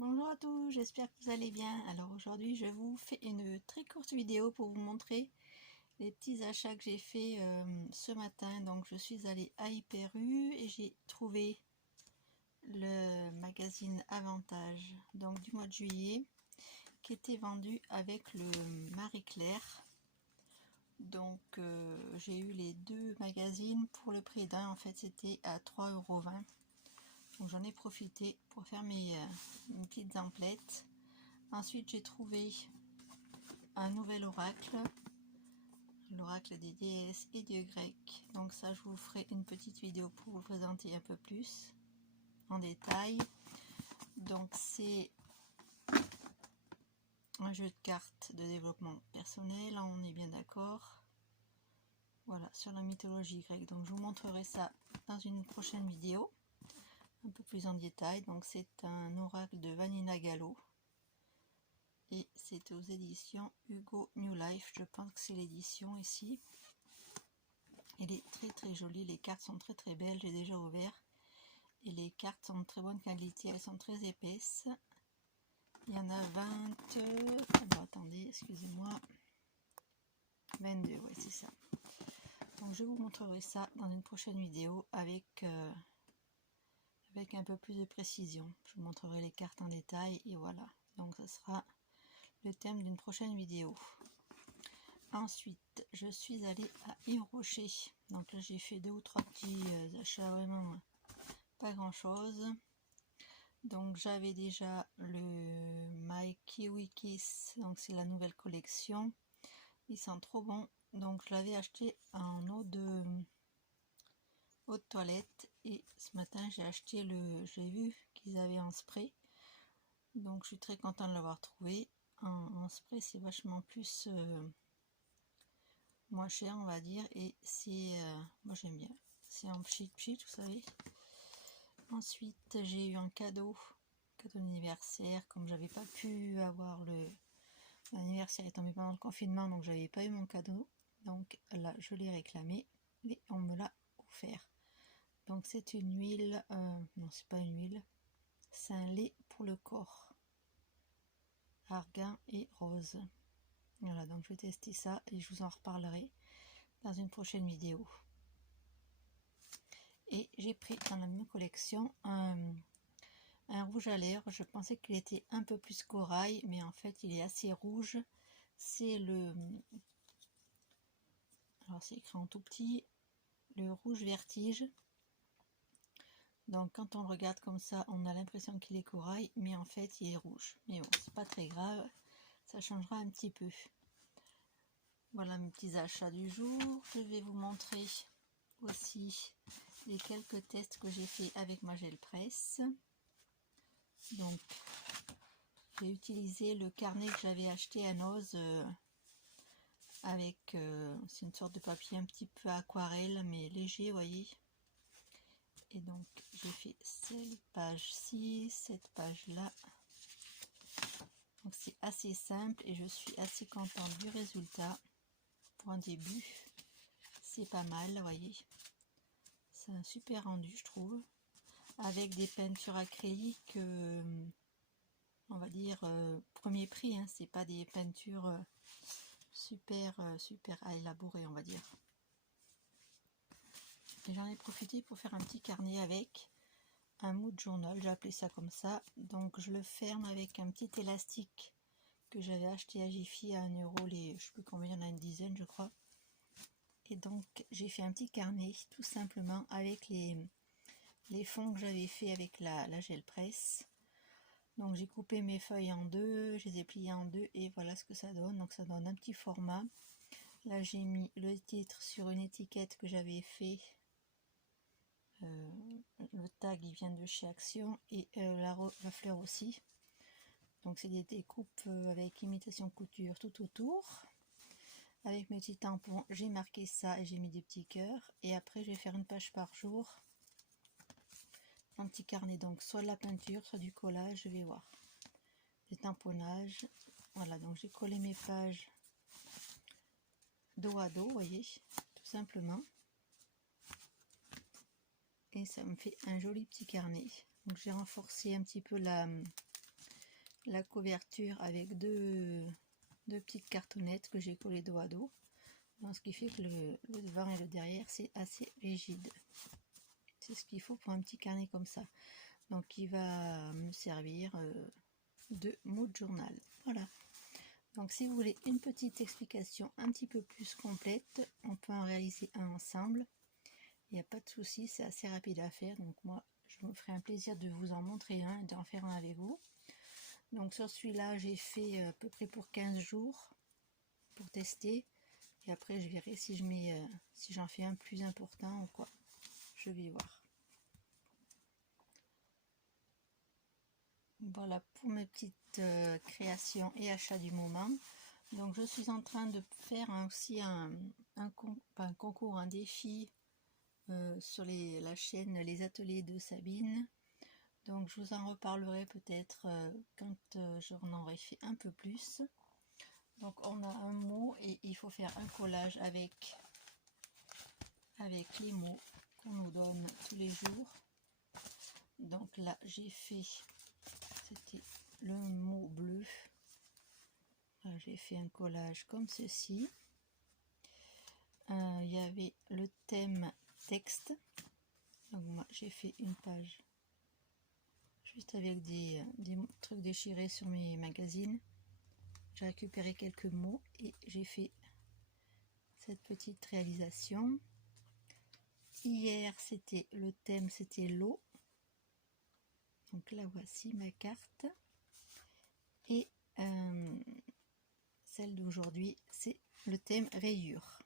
Bonjour à tous, j'espère que vous allez bien. Alors aujourd'hui je vous fais une très courte vidéo pour vous montrer les petits achats que j'ai fait ce matin. Donc je suis allée à Hyper U et j'ai trouvé le magazine Avantage donc du mois de juillet qui était vendu avec le Marie Claire. Donc j'ai eu les deux magazines pour le prix d'un, en fait c'était à 3,20 €. Donc j'en ai profité pour faire mes petites emplettes. Ensuite j'ai trouvé un nouvel oracle, l'oracle des déesses et dieux grecs. Donc ça je vous ferai une petite vidéo pour vous présenter un peu plus en détail. Donc c'est un jeu de cartes de développement personnel, on est bien d'accord. Voilà, sur la mythologie grecque. Donc je vous montrerai ça dans une prochaine vidéo un peu plus en détail. Donc c'est un oracle de Vanina Gallo et c'est aux éditions Hugo New Life. Je pense que c'est l'édition ici. Il est très joli, les cartes sont très belles, j'ai déjà ouvert et les cartes sont de très bonne qualité, elles sont très épaisses. Il y en a 20, alors attendez, excusez-moi, 22, ouais c'est ça. Donc je vous montrerai ça dans une prochaine vidéo avec un peu plus de précision. Je vous montrerai les cartes en détail et voilà. Donc ce sera le thème d'une prochaine vidéo. Ensuite, je suis allée à Yves Rocher. Donc là j'ai fait 2 ou 3 petits achats, vraiment pas grand chose. Donc j'avais déjà le My Kiwi Kiss, donc c'est la nouvelle collection. Ils sont trop bons. Donc je l'avais acheté en eau de toilette et ce matin j'ai acheté j'ai vu qu'ils avaient en spray. Donc je suis très contente de l'avoir trouvé. En spray c'est vachement plus moins cher on va dire et c'est moi j'aime bien. C'est en pchit, vous savez. Ensuite j'ai eu un cadeau d'anniversaire, comme j'avais pas pu avoir l'anniversaire est tombé pendant le confinement, donc j'avais pas eu mon cadeau, donc là je l'ai réclamé et on me l'a offert. Donc c'est une huile, non c'est pas une huile, c'est un lait pour le corps, argan et rose. Voilà, donc je vais tester ça et je vous en reparlerai dans une prochaine vidéo. Et j'ai pris dans la même collection un rouge à lèvres. Je pensais qu'il était un peu plus corail, mais en fait il est assez rouge. C'est alors c'est écrit en tout petit, le rouge vertige. Donc quand on le regarde comme ça, on a l'impression qu'il est corail, mais en fait il est rouge. Mais bon, c'est pas très grave, ça changera un petit peu. Voilà mes petits achats du jour. Je vais vous montrer aussi les quelques tests que j'ai fait avec ma gel presse. Donc j'ai utilisé le carnet que j'avais acheté à Noz avec c'est une sorte de papier un petit peu aquarelle mais léger, vous voyez. Et donc j'ai fait cette page-ci, cette page-là. Donc c'est assez simple et je suis assez contente du résultat. Pour un début, c'est pas mal, vous voyez. C'est un super rendu, je trouve. Avec des peintures acryliques, on va dire premier prix, hein. C'est pas des peintures super à élaborer, on va dire. Et j'en ai profité pour faire un petit carnet avec un mood journal, j'ai appelé ça comme ça. Donc je le ferme avec un petit élastique que j'avais acheté à Jiffy à 1 €, je sais plus combien, il y en a une dizaine je crois. Et donc j'ai fait un petit carnet tout simplement avec les fonds que j'avais fait avec la gel presse. Donc j'ai coupé mes feuilles en deux, je les ai pliées en deux et voilà ce que ça donne. Donc ça donne un petit format. Là j'ai mis le titre sur une étiquette que j'avais fait. Le tag il vient de chez Action et la fleur aussi. Donc c'est des découpes avec imitation couture tout autour. Avec mes petits tampons, j'ai marqué ça et j'ai mis des petits cœurs. Et après je vais faire une page par jour. Un petit carnet, donc soit de la peinture, soit du collage, je vais voir. Des tamponnages. Voilà, donc j'ai collé mes pages dos à dos, vous voyez, tout simplement. Et ça me fait un joli petit carnet. Donc j'ai renforcé un petit peu la couverture avec deux petites cartonnettes que j'ai collées dos à dos. Donc, ce qui fait que le devant et le derrière, c'est assez rigide. C'est ce qu'il faut pour un petit carnet comme ça. Donc, il va me servir de mood journal. Voilà. Donc, si vous voulez une petite explication un petit peu plus complète, on peut en réaliser un ensemble. Il n'y a pas de souci, c'est assez rapide à faire. Donc, moi, je me ferai un plaisir de vous en montrer un et d'en faire un avec vous. Donc, sur celui-là, j'ai fait à peu près pour 15 jours pour tester. Et après, je verrai si si j'en fais un plus important ou quoi. Je vais voir. Voilà pour mes petites créations et achats du moment. Donc je suis en train de faire aussi un concours, un défi sur la chaîne Les Ateliers de Sabine. Donc je vous en reparlerai peut-être quand j'en aurai fait un peu plus. Donc on a un mot et il faut faire un collage avec les mots qu'on nous donne tous les jours. Donc là j'ai fait, c'était le mot bleu. J'ai fait un collage comme ceci. Il y avait le thème texte. Donc moi j'ai fait une page juste avec des trucs déchirés sur mes magazines. J'ai récupéré quelques mots et j'ai fait cette petite réalisation. Hier c'était le thème, c'était l'eau. Donc là voici ma carte. Et celle d'aujourd'hui c'est le thème rayures.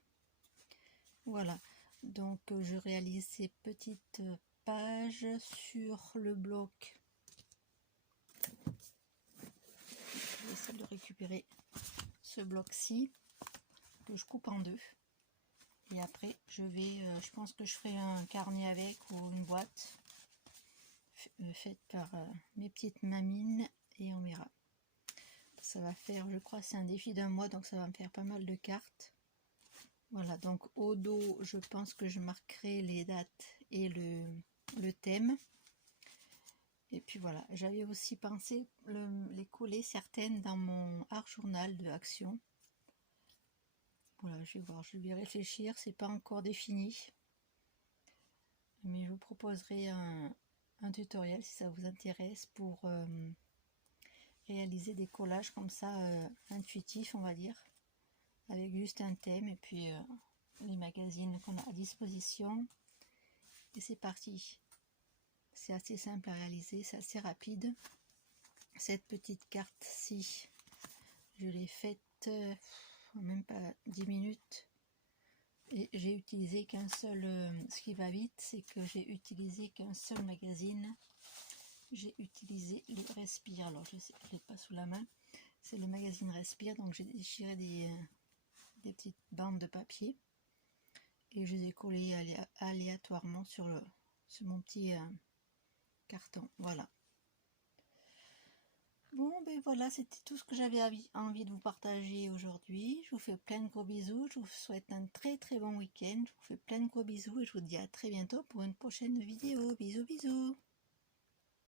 Voilà, donc je réalise ces petites pages sur le bloc. J'essaie de récupérer ce bloc-ci que je coupe en deux. Et après, je pense que je ferai un carnet avec ou une boîte faite par mes petites mamines et on verra. Ça va faire, je crois, c'est un défi d'un mois, donc ça va me faire pas mal de cartes. Voilà, donc au dos, je pense que je marquerai les dates et le thème. Et puis voilà, j'avais aussi pensé les coller certaines dans mon art journal de action. Voilà, je vais voir, je vais réfléchir, c'est pas encore défini. Mais je vous proposerai un tutoriel si ça vous intéresse pour réaliser des collages comme ça intuitifs, on va dire, avec juste un thème et puis les magazines qu'on a à disposition. Et c'est parti. C'est assez simple à réaliser, c'est assez rapide. Cette petite carte-ci, je l'ai faite même pas 10 minutes. Et j'ai utilisé qu'un seul, ce qui va vite, c'est que j'ai utilisé qu'un seul magazine. J'ai utilisé le Respire, alors je sais, je ne l'ai pas sous la main, c'est le magazine Respire, donc j'ai déchiré des petites bandes de papier et je les ai collées aléatoirement sur mon petit carton, voilà. Bon, ben voilà, c'était tout ce que j'avais envie de vous partager aujourd'hui. Je vous fais plein de gros bisous, je vous souhaite un très très bon week-end, je vous fais plein de gros bisous et je vous dis à très bientôt pour une prochaine vidéo. Bisous bisous.